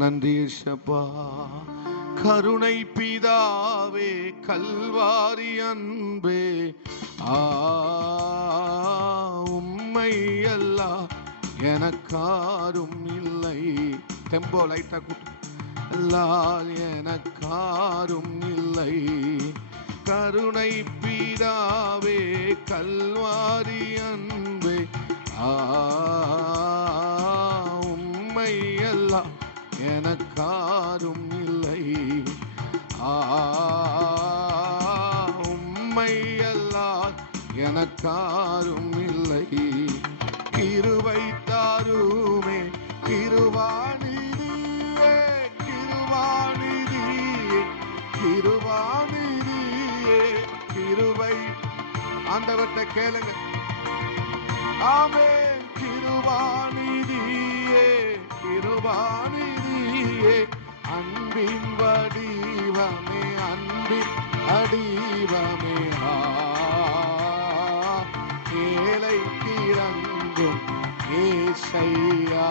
நன்றி ஷப்பா கருணை பிதாவே கல்வாரி அன்பே. ஆ உம்மை அல்லா எனக்காரும் இல்லை. டெம்போ லைட்டா கூட்டு. அல்லால் எனக்காரும் இல்லை. கருணை பிதாவே கல்வாரி அன்பே. ஆ உம்மை அல்லா எனக்காரும் இல்லை. ஆ உம்மை எல்லாம் எனக்காரும் இல்லை. கிருபை தாருமே கிருவாநிதியே கிருவாநிதியே கிருவாநிதியே கிருபை. ஆண்டவர்கிட்ட கேளுங்க. ஆமென். கிருவாணி கிருபாநிதியே அன்பின் வடிவமே அன்பின் அடிவமே. ஏழை கிரங்கும் ஏசையா.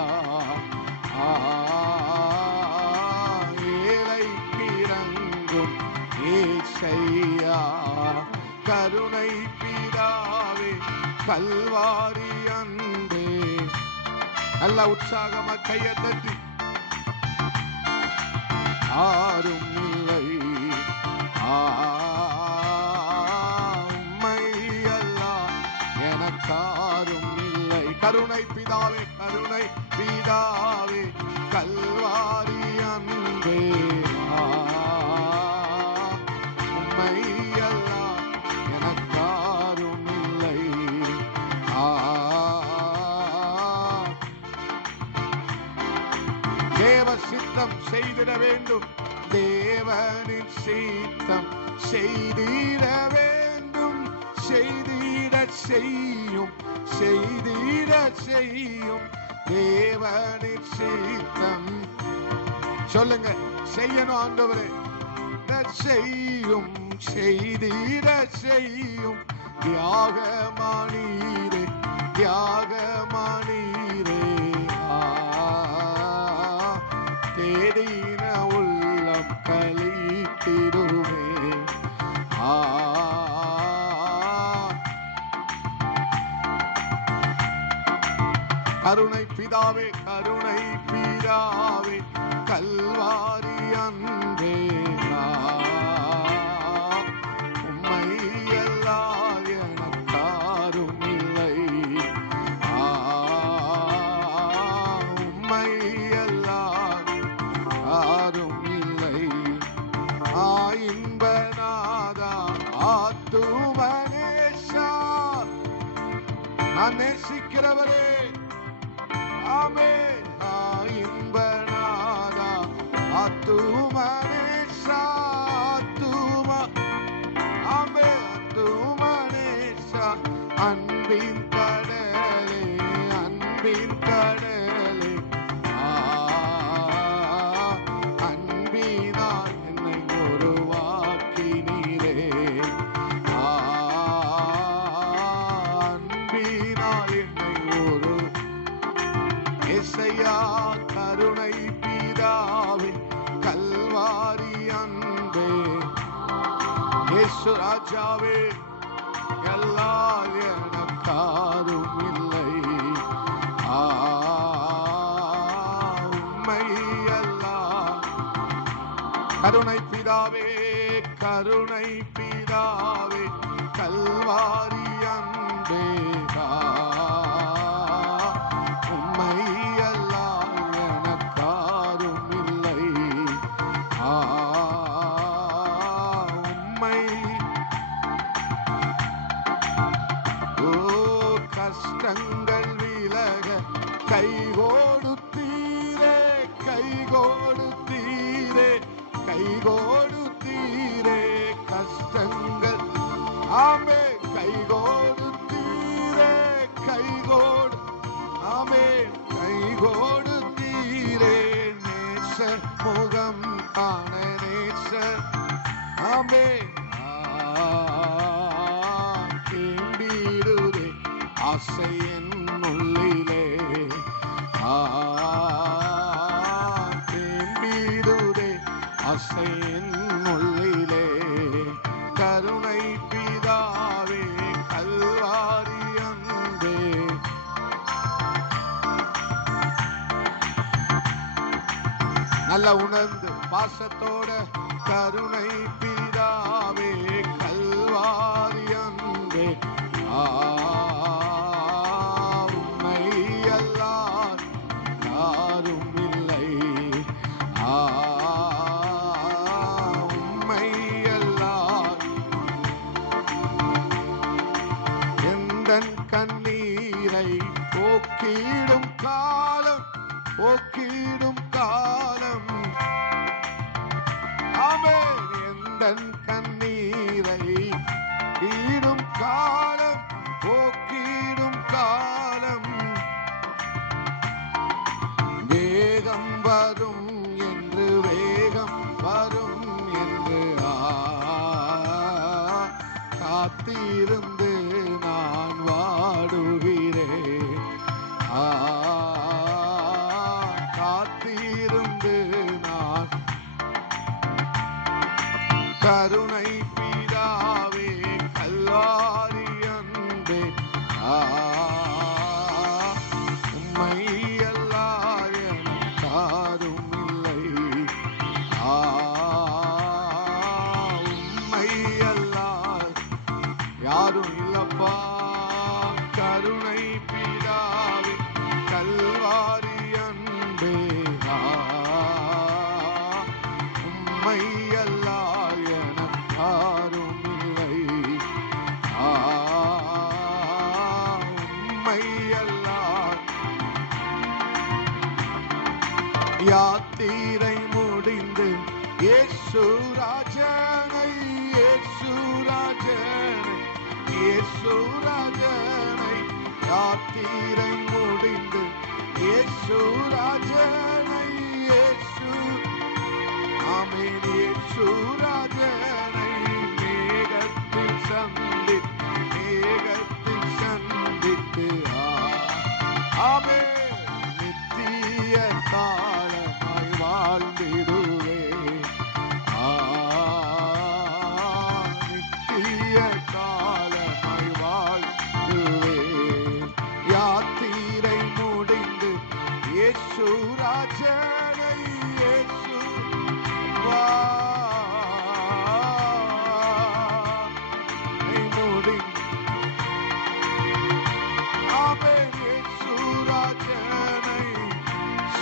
ஏழை கிரங்கும் ஏசையா. கருணை பிதாவே கல்வாரி அன்பே. நல்ல உற்சாகமா கையை தட்டி. கருணை பிதாவே கருணை பிதாவே கல்வாரி அன்பே. ஆ, எனக்காரும் இல்லை. தேவ சித்தம் செய்திட வேண்டும். தேவனின் சீத்தம் செய்திட வேண்டும். செய்திட செய்யும் செய்திட செய்யும் தேவனின் சித்தம். சொல்லுங்க செய்யணும் ஆண்டவரே. செய்யும் செய்திட செய்யும் தியாகமானீரே தியாகமானீரே. ஆ, தேடின உள்ளம் கலித்திடுமே ஆ கருணை பிதாவே கருணை பிதாவே கல்வாரி அன்பே உம்மை அல்லால் எனக்காரும் இல்லை. உம்மை யாரும் இல்லை. ஆத்துமனேஷா நான் நேசிக்கிறவரே. ஆமே ஆ இன்பநாதா அத்து ராஜாவே எல்லா எனக்காரும் இல்லை. உண்மை உம்மை எல்லாம் கருணை பிதாவே கருணை பிதாவே கல்வாரி அன்பேகா உண்மை ஆசையின் முள்ளிலே கருணை பிதாவே கல்வாரியந்தே நல்ல உணர்ந்து பாசத்தோட கருணை பிதாவே கல்வாரியந்தே ஆ Baru யாத்திரை முடிந்து இயேசு ராஜனை இயேசு ராஜனை இயேசு ராஜனை யாத்திரை முடிந்து இயேசு ராஜனை இயேசு ஆமீன் இயேசு ராஜனை மேகத்தில் சந்தி மேகத்தில் சந்தித்து ஆமே நித்திய தான்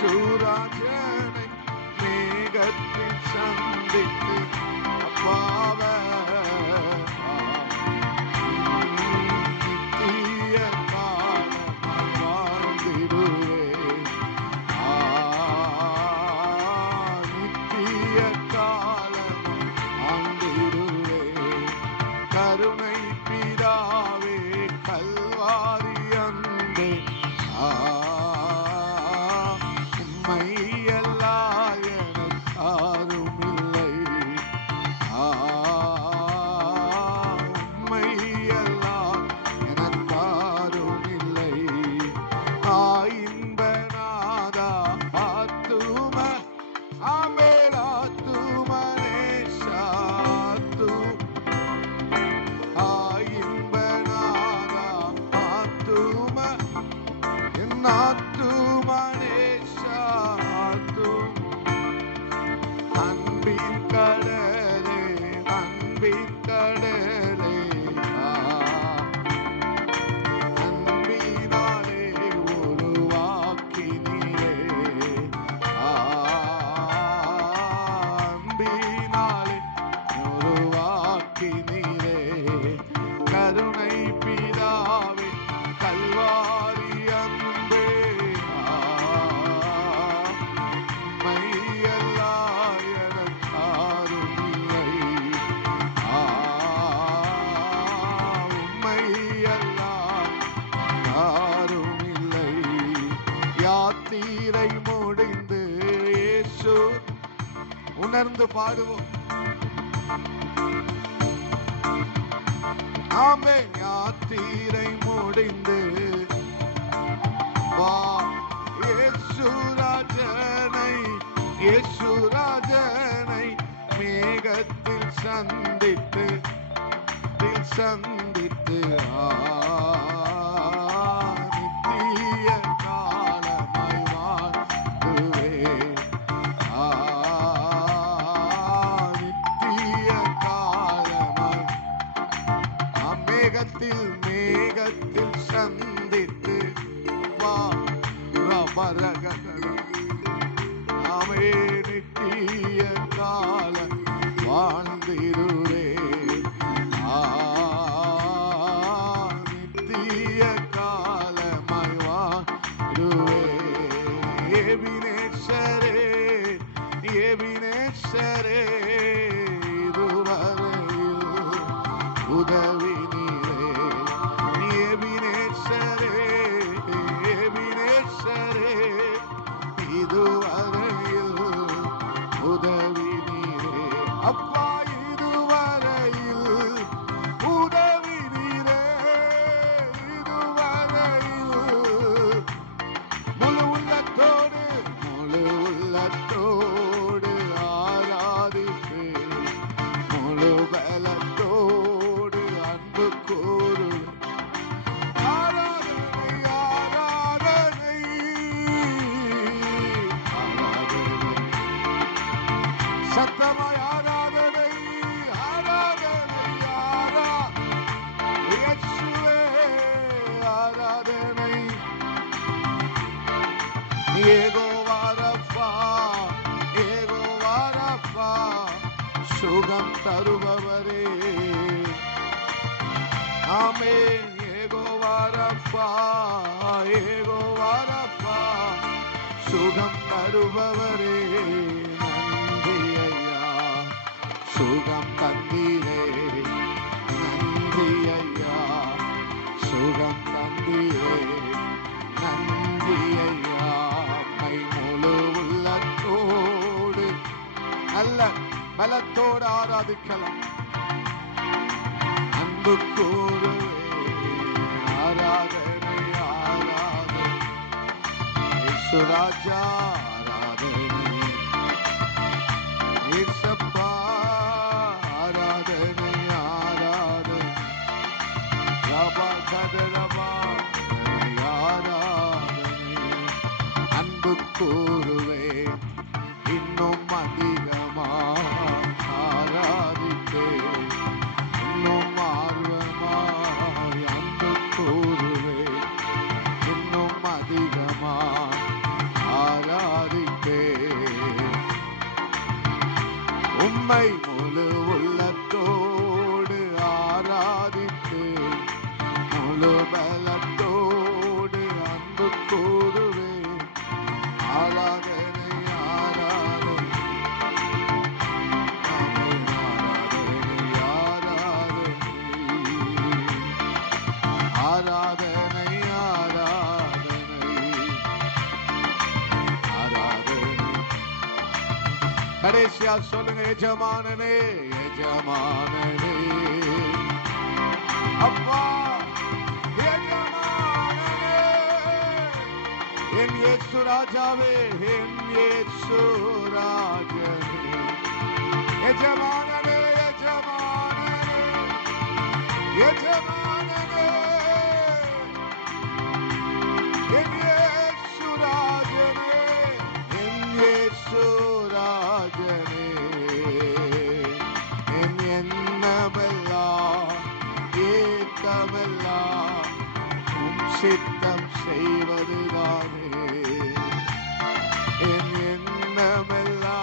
യേശുരാജനെ മേഘത്തിൽ സന്ധിത്ത് അപ്പാവ. உணர்ந்து பாடுவோம். ஆமே யாத்திரை முடிந்து வா யேசுராஜனை யேசுராஜனை மேகத்தில் சந்தித்து சந்தித்து ஆ. Bye. ಇದು ಆ சத்தமாய் ஆராதனை ஆராதனை ஆரா இயேசுவே ஆராதனை ஏகோவாரப்பா ஏகோவாரப்பா சுகம் தருபவரே. ஆமென் ஏகோவாரப்பா ஏகோவாரப்பா சுகம் தருபவரே. சுகம் தந்தீரே. நன்றி ஐயா சுகம் தந்தீரே. நன்றி ஐயா மை முழு உள்ளத்தோடு. நல்ல பலத்தோடு ஆராதிக்கலாம். அன்பு கூறுவே ஆராதனை ஆராதனை. சுராஜா ஆராதனை. கூறுவேன். இன்னும் அதிகமா ஆராதிப்பே இன்னும் ஆர்வமாய் அன்பு கூறுவேன். இன்னும் அதிகமா ஆராதிப்பே உண்மை கடைசியா சொல்லுங்க எஜமானனே எஜமானனே அப்பா எஜமானனே என் இயேசு ராஜாவே என் இயேசு ராஜனே எஜமானனே எஜமானனே எஜமானனே சித்தம் செய்வதுதானே. என் எண்ணமெல்லாம்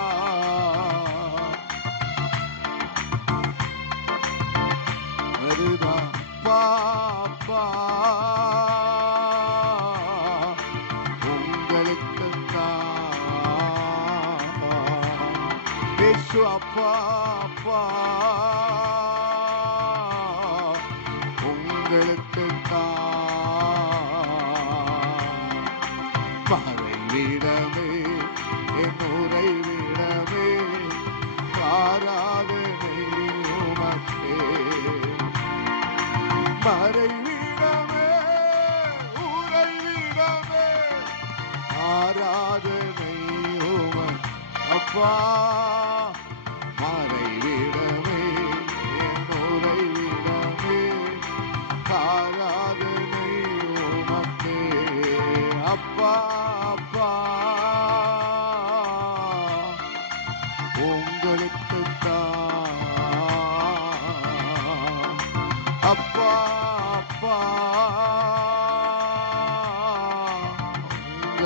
அதுதான். பாப்பா உங்களுக்கு அப்பா அப்பா. ஆராதனை ஓவன் அப்பா. மறைவிடம்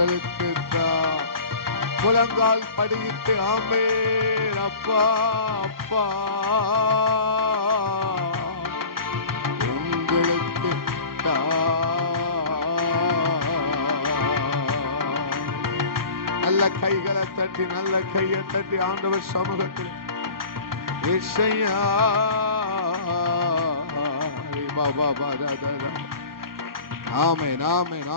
எனக்கு தா முழங்கால் படியிட்டு ஆமே அப்பா அப்பா. உங்களுக்கு நல்ல கைகளை தட்டி நல்ல கையை தட்டி ஆண்டவர் சமூகத்தில் இசையா. பாபா பாதா ஆமேன் ஆமேன்